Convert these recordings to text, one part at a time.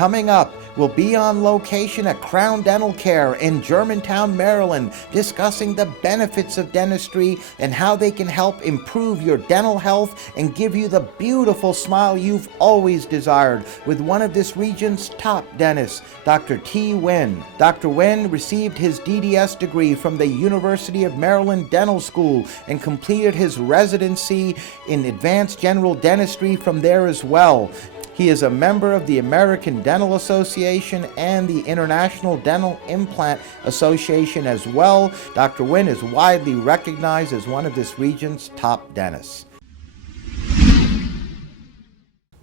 Coming up, we'll be on location at Crown Dental Care in Germantown, Maryland, discussing the benefits of dentistry and how they can help improve your dental health and give you the beautiful smile you've always desired with one of this region's top dentists, Dr. T. Nguyen. Dr. Nguyen received his DDS degree from the University of Maryland Dental School and completed his residency in advanced general dentistry from there as well. He is a member of the American Dental Association and the International Dental Implant Association as well. Dr. Nguyen is widely recognized as one of this region's top dentists.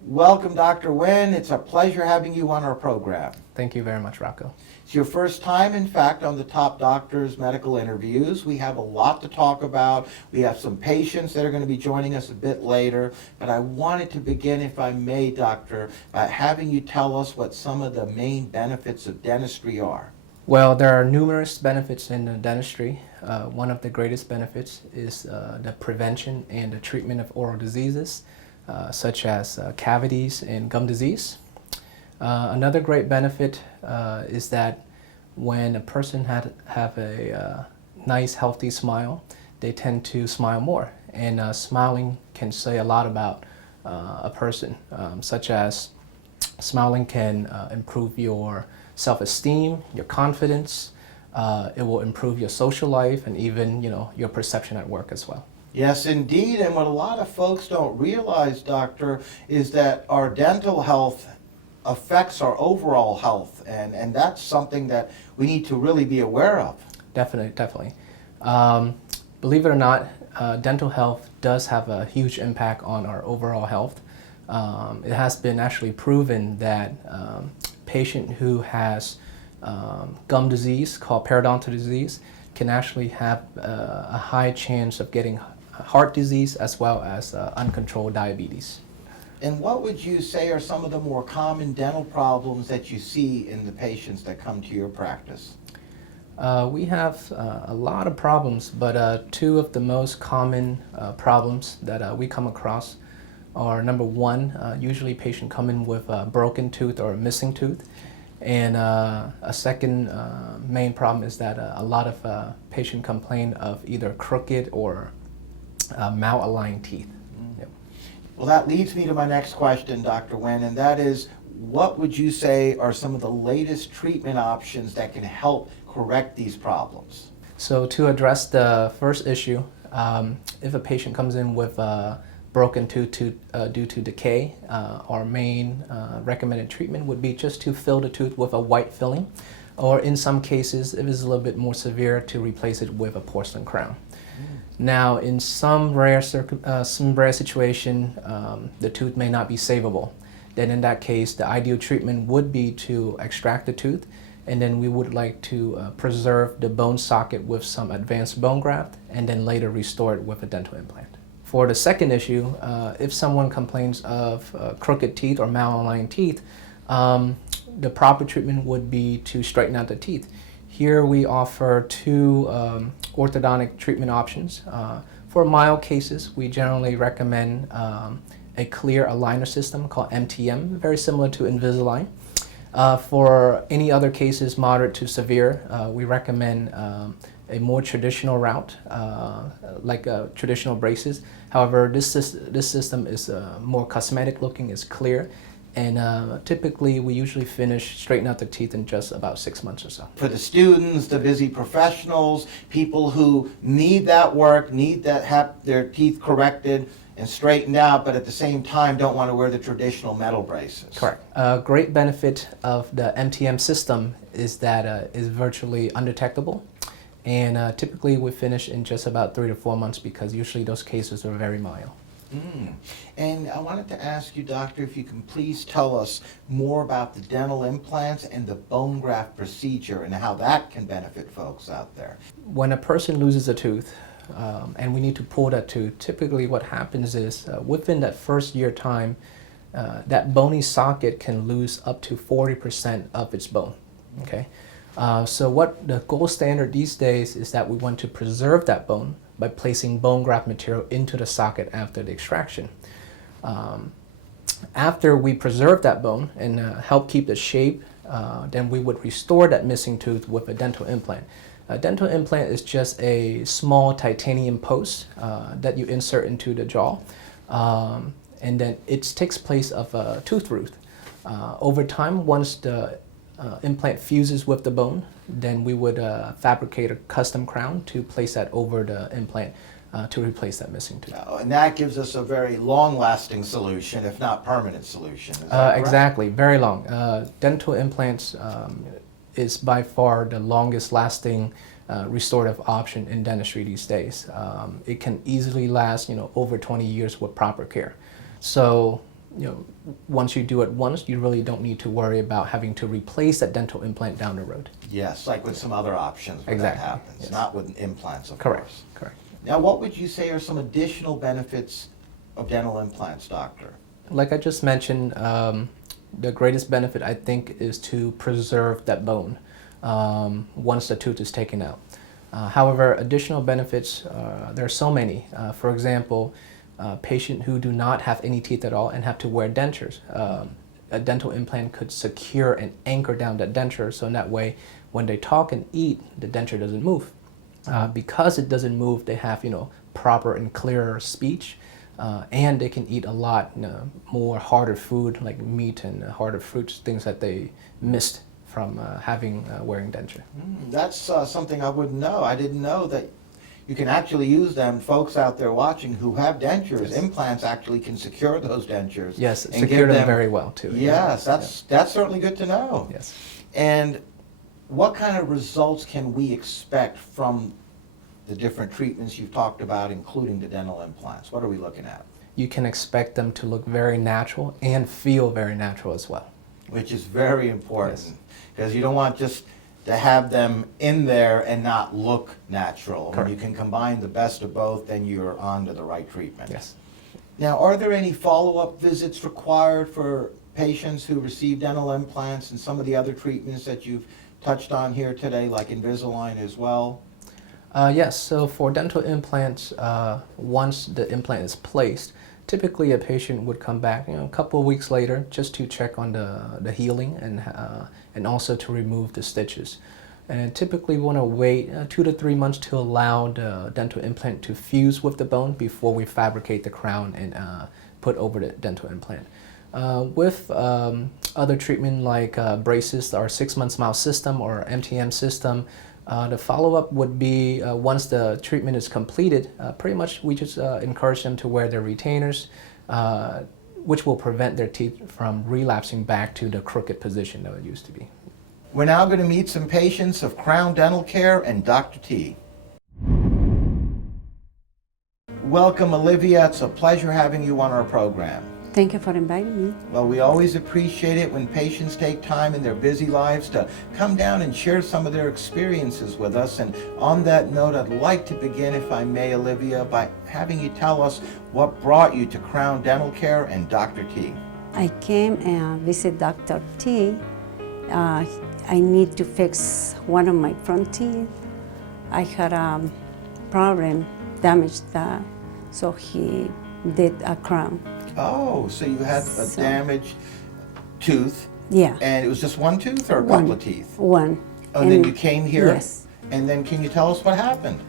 Welcome, Dr. Nguyen. It's a pleasure having you on our program. Thank you very much, Rocco. It's your first time, in fact, on the Top Doctors medical interviews. We have a lot to talk about. We have some patients that are going to be joining us a bit later. But I wanted to begin, if I may, Doctor, by having you tell us what some of the main benefits of dentistry are. Well, there are numerous benefits in dentistry. One of the greatest benefits is the prevention and the treatment of oral diseases, such as cavities and gum disease. Another great benefit is that when a person have a nice, healthy smile, they tend to smile more. And smiling can say a lot about a person, such as smiling can improve your self-esteem, your confidence. It will improve your social life and even, your perception at work as well. Yes, indeed. And what a lot of folks don't realize, Doctor, is that our dental health affects our overall health, and that's something that we need to really be aware of. Definitely. Believe it or not, dental health does have a huge impact on our overall health. It has been actually proven that a patient who has gum disease, called periodontal disease, can actually have a high chance of getting heart disease as well as uncontrolled diabetes. And what would you say are some of the more common dental problems that you see in the patients that come to your practice? We have a lot of problems, but two of the most common problems that we come across are, number one, usually patients come in with a broken tooth or a missing tooth. And a second main problem is that a lot of patients complain of either crooked or malaligned teeth. Well, that leads me to my next question, Dr. Nguyen, and that is, what would you say are some of the latest treatment options that can help correct these problems? So to address the first issue, if a patient comes in with a broken tooth due to decay, our main recommended treatment would be just to fill the tooth with a white filling, or in some cases, if it's a little bit more severe, to replace it with a porcelain crown. Now, in some rare situation, the tooth may not be savable. Then in that case, the ideal treatment would be to extract the tooth, and then we would like to preserve the bone socket with some advanced bone graft, and then later restore it with a dental implant. For the second issue, if someone complains of crooked teeth or malaligned teeth, the proper treatment would be to straighten out the teeth. Here we offer two orthodontic treatment options. For mild cases, we generally recommend a clear aligner system called MTM, very similar to Invisalign. For any other cases, moderate to severe, we recommend a more traditional route, like traditional braces. However, this system is more cosmetic looking, is clear. And typically, we usually straighten out the teeth in just about 6 months or so. For the students, the busy professionals, people who need that work, need that have their teeth corrected and straightened out, but at the same time don't want to wear the traditional metal braces. Correct. A great benefit of the MTM system is that it's virtually undetectable. And typically, we finish in just about 3 to 4 months because usually those cases are very mild. And I wanted to ask you, Doctor, if you can please tell us more about the dental implants and the bone graft procedure and how that can benefit folks out there. When a person loses a tooth and we need to pull that tooth, typically what happens is within that first year time, that bony socket can lose up to 40% of its bone. Okay, so what the gold standard these days is that we want to preserve that bone by placing bone graft material into the socket after the extraction. After we preserve that bone and help keep the shape, then we would restore that missing tooth with a dental implant. A dental implant is just a small titanium post that you insert into the jaw, and then it takes place of a tooth root. Over time, once the implant fuses with the bone, then we would fabricate a custom crown to place that over the implant to replace that missing tooth. And that gives us a very long-lasting solution, if not permanent solution. Is that correct? Exactly, very long. Dental implants is by far the longest lasting restorative option in dentistry these days. It can easily last, over 20 years with proper care. So, once you do it once, you really don't need to worry about having to replace that dental implant down the road. Yes, like with some other options where Exactly. that happens, Yes. not with implants, of Correct, course. correct. Now, what would you say are some additional benefits of dental implants, doctor? Like I just mentioned, the greatest benefit I think is to preserve that bone once the tooth is taken out. However, additional benefits, there are so many. For example, patients who do not have any teeth at all and have to wear dentures. A dental implant could secure and anchor down that denture, so in that way, when they talk and eat, the denture doesn't move. Because it doesn't move, they have proper and clearer speech, and they can eat a lot more harder food like meat and harder fruits, things that they missed from wearing denture. That's something I wouldn't know. I didn't know that you can actually use them. Folks out there watching who have dentures, Yes. implants actually can secure those dentures. Yes, and secure give them very well too. Yes, that's certainly good to know. Yes. And what kind of results can we expect from the different treatments you've talked about, including the dental implants? What are we looking at? You can expect them to look very natural and feel very natural as well. Which is very important, Yes. because you don't want just to have them in there and not look natural. When Correct. you can combine the best of both, then you're on to the right treatment. Yes. Now, are there any follow-up visits required for patients who receive dental implants and some of the other treatments that you've touched on here today, like Invisalign as well? Yes, so for dental implants, once the implant is placed, typically a patient would come back a couple of weeks later just to check on the healing and also to remove the stitches. And typically we want to wait 2 to 3 months to allow the dental implant to fuse with the bone before we fabricate the crown and put over the dental implant. With other treatment like braces, our 6-month smile system or MTM system, the follow-up would be once the treatment is completed, pretty much we just encourage them to wear their retainers, which will prevent their teeth from relapsing back to the crooked position that it used to be. We're now going to meet some patients of Crown Dental Care and Dr. T. Welcome, Olivia. It's a pleasure having you on our program. Thank you for inviting me. Well, we always appreciate it when patients take time in their busy lives to come down and share some of their experiences with us. And on that note, I'd like to begin, if I may, Olivia, by having you tell us what brought you to Crown Dental Care and Dr. T. I came and visit Dr. T. I need to fix one of my front teeth. I had a problem, damaged that, so he did a crown. Oh, so you had a damaged tooth. Yeah. And it was just one tooth or a couple of teeth? One. Oh, and then you came here? Yes. And then can you tell us what happened?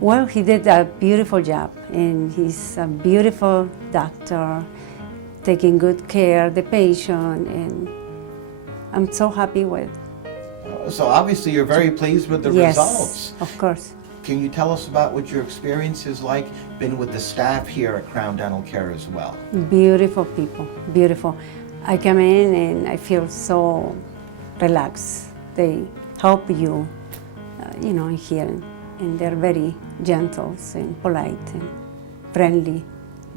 Well, he did a beautiful job, and he's a beautiful doctor, taking good care of the patient, and I'm so happy with. So obviously you're very pleased with the results. Yes, of course. Can you tell us about what your experience is like, been with the staff here at Crown Dental Care as well? Beautiful people, beautiful. I come in and I feel so relaxed. They help you, here, and they're very gentle and polite and friendly.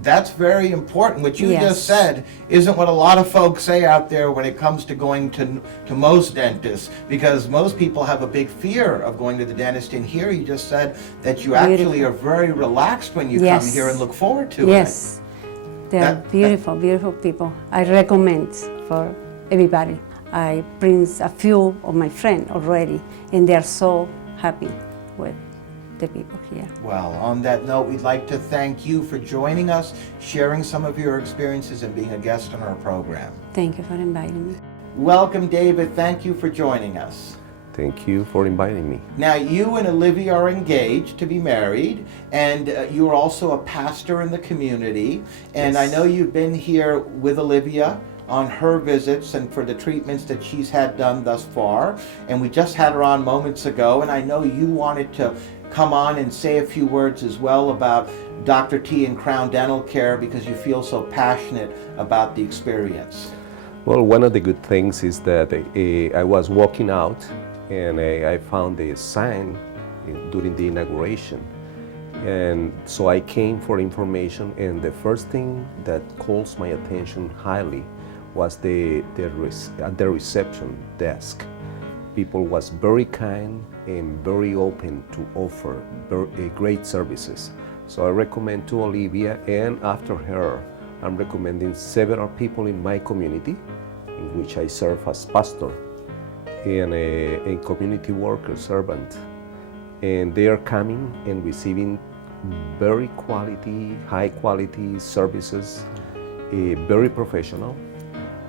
That's very important. What you Yes. just said isn't what a lot of folks say out there when it comes to going to most dentists, because most people have a big fear of going to the dentist. And here you just said that you actually are very relaxed when you come Yes. here and look forward to it. Yes, they're beautiful, beautiful people. I recommend for everybody. I bring a few of my friends already, and they're so happy with the people here. Well, on that note, we'd like to thank you for joining us, sharing some of your experiences, and being a guest on our program. Thank you for inviting me. Welcome, David. Thank you for joining us. Thank you for inviting me. Now, you and Olivia are engaged to be married, and you're also a pastor in the community. And Yes. I know you've been here with Olivia on her visits and for the treatments that she's had done thus far. And we just had her on moments ago, and I know you wanted to come on and say a few words as well about Dr. T and Crown Dental Care because you feel so passionate about the experience. Well, one of the good things is that I was walking out and I found a sign during the inauguration. And so I came for information, and the first thing that calls my attention highly was at the reception desk. People was very kind and very open to offer great services. So I recommend to Olivia, and after her, I'm recommending several people in my community, in which I serve as pastor and a community worker servant. And they are coming and receiving very high quality services, very professional.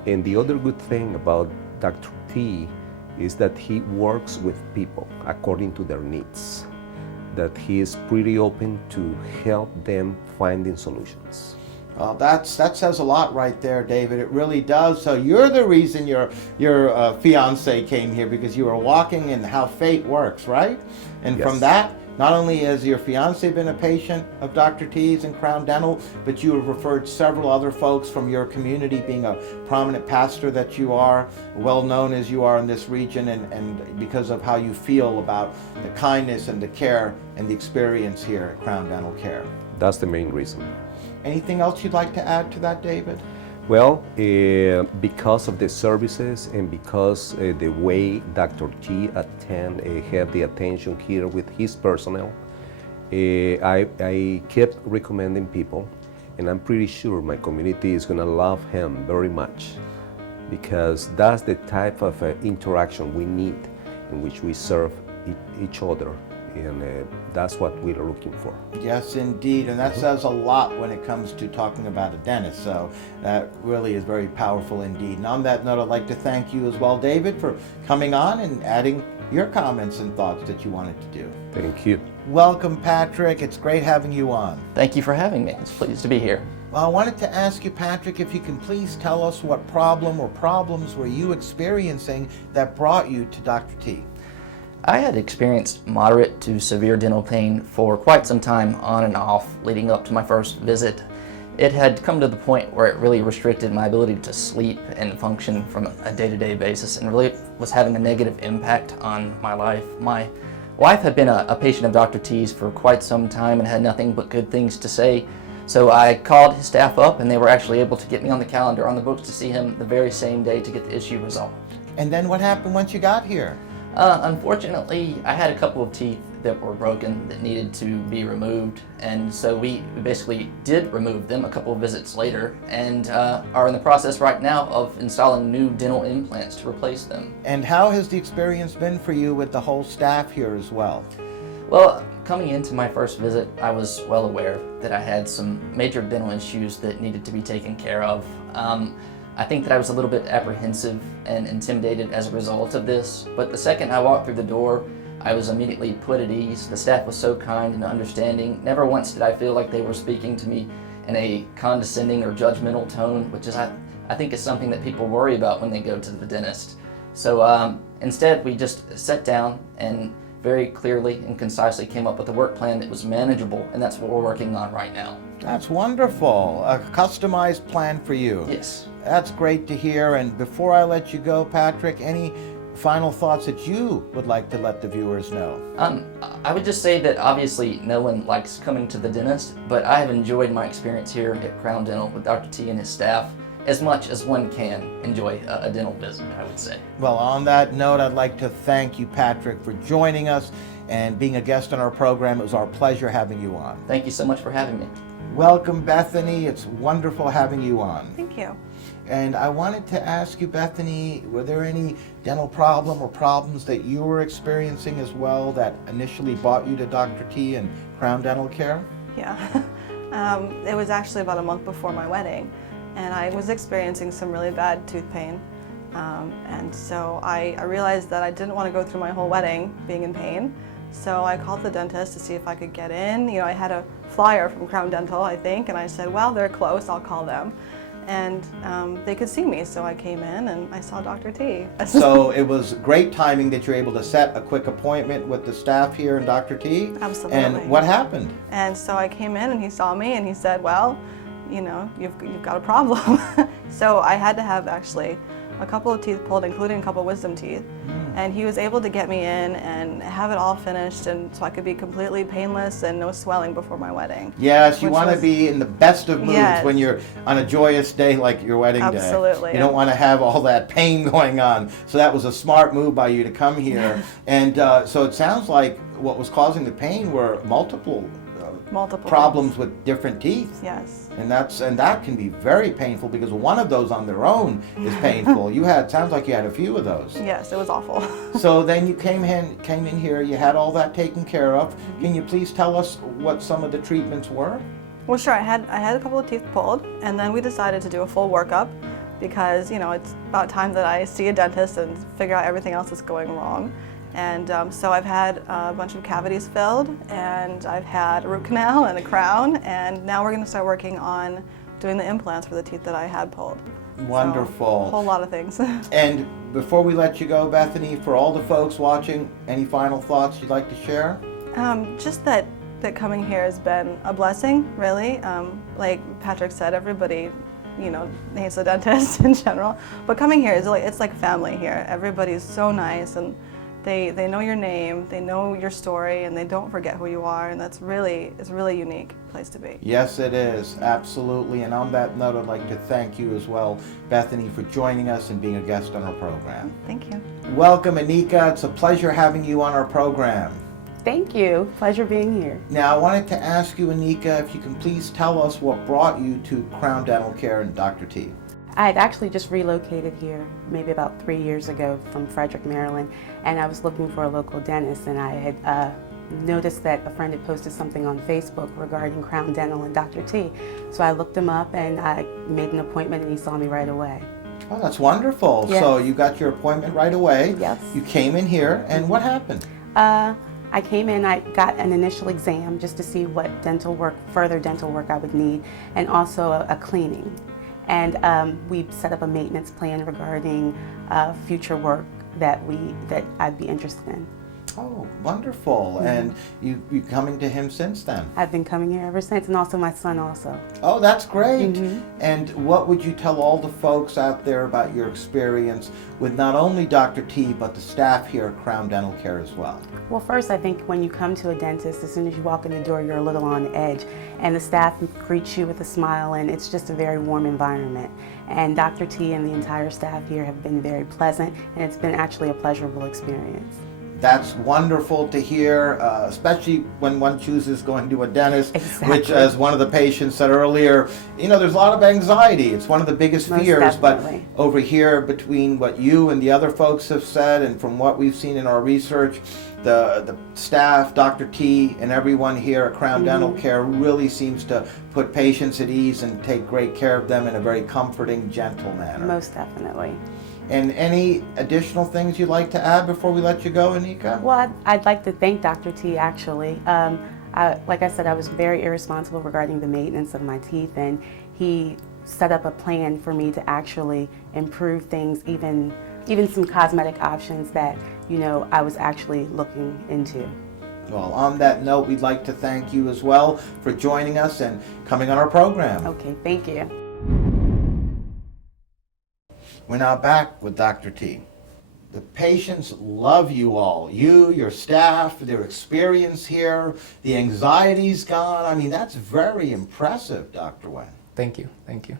And the other good thing about Dr. T is that he works with people according to their needs, that he is pretty open to help them finding solutions. Well, that says a lot right there, David. It really does. So you're the reason your fiance came here, because you were walking in how fate works, right? And Yes. from that, not only has your fiance been a patient of Dr. T's and Crown Dental, but you have referred several other folks from your community, being a prominent pastor that you are, well known as you are in this region, and because of how you feel about the kindness and the care and the experience here at Crown Dental Care. That's the main reason. Anything else you'd like to add to that, David? Well, because of the services and because the way Dr. T had the attention here with his personnel, I kept recommending people, and I'm pretty sure my community is going to love him very much, because that's the type of interaction we need, in which we serve each other. And that's what we're looking for. Yes, indeed, and that says a lot when it comes to talking about a dentist, so that really is very powerful indeed. And on that note, I'd like to thank you as well, David, for coming on and adding your comments and thoughts that you wanted to do. Thank you. Welcome, Patrick. It's great having you on. Thank you for having me. It's pleased to be here. Well, I wanted to ask you, Patrick, if you can please tell us what problem or problems were you experiencing that brought you to Dr. T? I had experienced moderate to severe dental pain for quite some time on and off leading up to my first visit. It had come to the point where it really restricted my ability to sleep and function from a day-to-day basis, and really was having a negative impact on my life. My wife had been a patient of Dr. T's for quite some time and had nothing but good things to say. So I called his staff up, and they were actually able to get me on the calendar on the books to see him the very same day to get the issue resolved. And then what happened once you got here? Unfortunately, I had a couple of teeth that were broken that needed to be removed, and so we basically did remove them a couple of visits later, and are in the process right now of installing new dental implants to replace them. And how has the experience been for you with the whole staff here as well? Well, coming into my first visit, I was well aware that I had some major dental issues that needed to be taken care of. I think that I was a little bit apprehensive and intimidated as a result of this, but the second I walked through the door, I was immediately put at ease. The staff was so kind and understanding. Never once did I feel like they were speaking to me in a condescending or judgmental tone, which is, I think, is something that people worry about when they go to the dentist. So instead, we just sat down and very clearly and concisely came up with a work plan that was manageable, and that's what we're working on right now. That's wonderful. A customized plan for you. Yes. That's great to hear. And before I let you go, Patrick, any final thoughts that you would like to let the viewers know? I would just say that obviously no one likes coming to the dentist, but I have enjoyed my experience here at Crown Dental with Dr. T and his staff as much as one can enjoy a dental visit, I would say. Well, on that note, I'd like to thank you, Patrick, for joining us and being a guest on our program. It was our pleasure having you on. Thank you so much for having me. Welcome, Bethany. It's wonderful having you on. Thank you. And I wanted to ask you, Bethany, were there any dental problem or problems that you were experiencing as well that initially brought you to Dr. T and Crown Dental Care? Yeah. It was actually about a month before my wedding, and I was experiencing some really bad tooth pain. And so I realized that I didn't want to go through my whole wedding being in pain. So I called the dentist to see if I could get in. You know, I had a flyer from Crown Dental, I think, and I said, well, they're close, I'll call them. And they could see me, so I came in and I saw Dr. T. So it was great timing that you're able to set a quick appointment with the staff here and Dr. T. Absolutely. And what happened? And so I came in and he saw me and he said, well, you know, you've got a problem. So I had to have actually a couple of teeth pulled, including a couple of wisdom teeth. And he was able to get me in and have it all finished, and so I could be completely painless and no swelling before my wedding. Yes, you want to be in the best of moods Yes. when you're on a joyous day like your wedding day. Absolutely. You don't want to have all that pain going on. So that was a smart move by you to come here. And so it sounds like what was causing the pain were multiple problems things. with different teeth. Yes. And that can be very painful because one of those on their own is painful. Sounds like you had a few of those. Yes, it was awful. So then you came in here, you had all that taken care of. Can you please tell us what some of the treatments were? Well, sure. I had a couple of teeth pulled, and then we decided to do a full workup because, you know, it's about time that I see a dentist and figure out everything else that's going wrong. And so I've had a bunch of cavities filled, and I've had a root canal and a crown, and now we're going to start working on doing the implants for the teeth that I had pulled. Wonderful. So, a whole lot of things. And before we let you go, Bethany, for all the folks watching, any final thoughts you'd like to share? Just that coming here has been a blessing, really. Like Patrick said, everybody, you know, hates the dentist in general, but coming here is it's like family here. Everybody's so nice, and they know your name, they know your story, and they don't forget who you are, and it's a really unique place to be. Yes, it is, absolutely. And on that note, I'd like to thank you as well, Bethany, for joining us and being a guest on our program. Thank you. Welcome, Anika. It's a pleasure having you on our program. Thank you. Pleasure being here. Now, I wanted to ask you, Anika, if you can please tell us what brought you to Crown Dental Care and Dr. T. I had actually just relocated here maybe about 3 years ago from Frederick, Maryland, and I was looking for a local dentist, and I had noticed that a friend had posted something on Facebook regarding Crown Dental and Dr. T. So I looked him up and I made an appointment, and he saw me right away. Oh, that's wonderful. Yes. So you got your appointment right away. Yes. You came in here, and what happened? I came in, I got an initial exam just to see what further dental work I would need, and also a cleaning. And we set up a maintenance plan regarding future work that I'd be interested in. Oh, wonderful. Mm-hmm. And you coming to him since then? I've been coming here ever since, and also my son also. Oh, that's great. Mm-hmm. And what would you tell all the folks out there about your experience with not only Dr. T, but the staff here at Crown Dental Care as well? Well, first, I think when you come to a dentist, as soon as you walk in the door, you're a little on edge, and the staff greets you with a smile, and it's just a very warm environment. And Dr. T and the entire staff here have been very pleasant, and it's been actually a pleasurable experience. That's wonderful to hear, especially when one chooses going to a dentist, Exactly. which, as one of the patients said earlier, you know, there's a lot of anxiety. It's one of the biggest Most fears. definitely. But over here, between what you and the other folks have said, and from what we've seen in our research, the staff, Dr. T, and everyone here at Crown Dental Care really seems to put patients at ease and take great care of them in a very comforting, gentle manner. Most definitely. And any additional things you'd like to add before we let you go, Anika? Well, I'd like to thank Dr. T, actually. Like I said, I was very irresponsible regarding the maintenance of my teeth, and he set up a plan for me to actually improve things, even some cosmetic options that, you know, I was actually looking into. Well, on that note, we'd like to thank you as well for joining us and coming on our program. Okay, thank you. We're now back with Dr. T. The patients love you all. You, your staff, their experience here, the anxiety's gone. I mean, that's very impressive, Dr. Nguyen. Thank you. Thank you.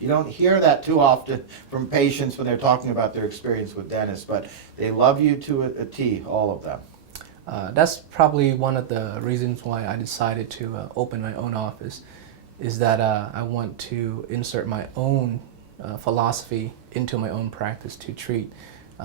You don't hear that too often from patients when they're talking about their experience with dentists, but they love you to a T, all of them. That's probably one of the reasons why I decided to open my own office, is that I want to insert my own philosophy into my own practice to treat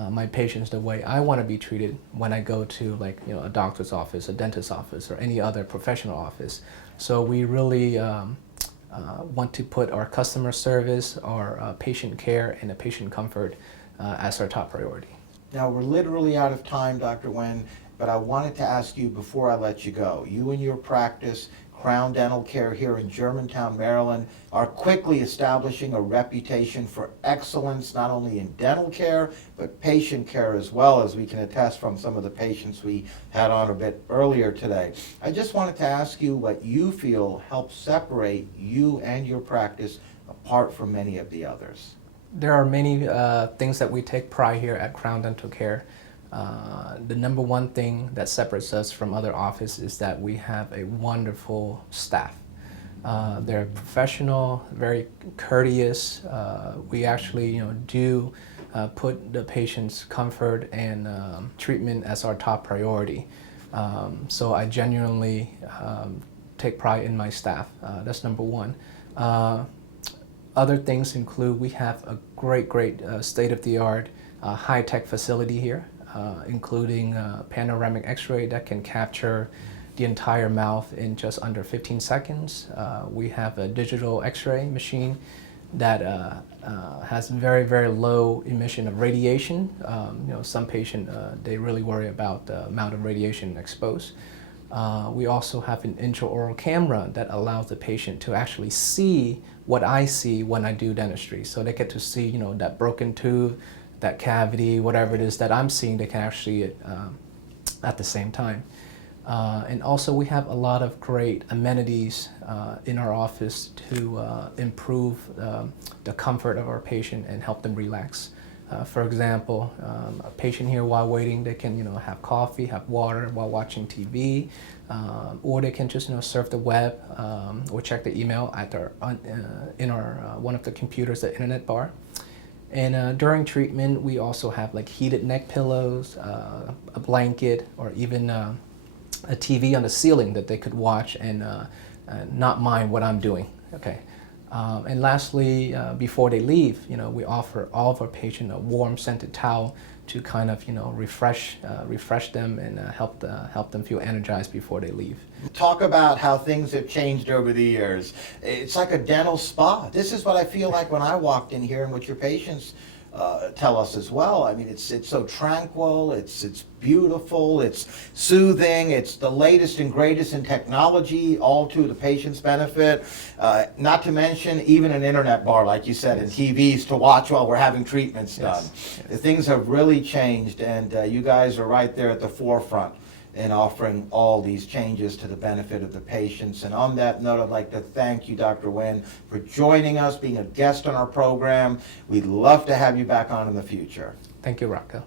my patients the way I want to be treated when I go to, like, you know, a doctor's office, a dentist's office, or any other professional office. So we really want to put our customer service, our patient care, and the patient comfort as our top priority. Now, we're literally out of time, Dr. Nguyen, but I wanted to ask you before I let you go. You and your practice, Crown Dental Care here in Germantown, Maryland, are quickly establishing a reputation for excellence, not only in dental care, but patient care as well, as we can attest from some of the patients we had on a bit earlier today. I just wanted to ask you what you feel helps separate you and your practice apart from many of the others. There are many things that we take pride here at Crown Dental Care. The number one thing that separates us from other offices is that we have a wonderful staff. They're professional, very courteous. We actually, you know, do put the patient's comfort and treatment as our top priority. So I genuinely take pride in my staff. That's number one. Other things include we have a great state-of-the-art high-tech facility here, including panoramic x-ray that can capture the entire mouth in just under 15 seconds. We have a digital x-ray machine that has very low emission of radiation. You know, some patients, they really worry about the amount of radiation exposed. We also have an intraoral camera that allows the patient to actually see what I see when I do dentistry. So they get to see, you know, that broken tooth, that cavity, whatever it is that I'm seeing, they can actually see it at the same time. And also we have a lot of great amenities in our office to improve the comfort of our patient and help them relax. For example, a patient here while waiting, they can, you know, have coffee, have water while watching TV, or they can just, you know, surf the web or check the email at their in our one of the computers, the internet bar. And during treatment, we also have like heated neck pillows, a blanket, or even a TV on the ceiling that they could watch and not mind what I'm doing. Okay. And lastly, before they leave, you know, we offer all of our patients a warm scented towel to kind of, you know, refresh them and help them feel energized before they leave. Talk about how things have changed over the years. It's like a dental spa. This is what I feel like when I walked in here and what your patients tell us as well. I mean, it's so tranquil, it's beautiful, it's soothing, it's the latest and greatest in technology, all to the patient's benefit. Not to mention even an internet bar, like you said, and TVs to watch while we're having treatments done. Yes. Things have really changed, and you guys are right there at the forefront in offering all these changes to the benefit of the patients. And on that note, I'd like to thank you, Dr. Nguyen, for joining us, being a guest on our program. We'd love to have you back on in the future. Thank you, Rocco.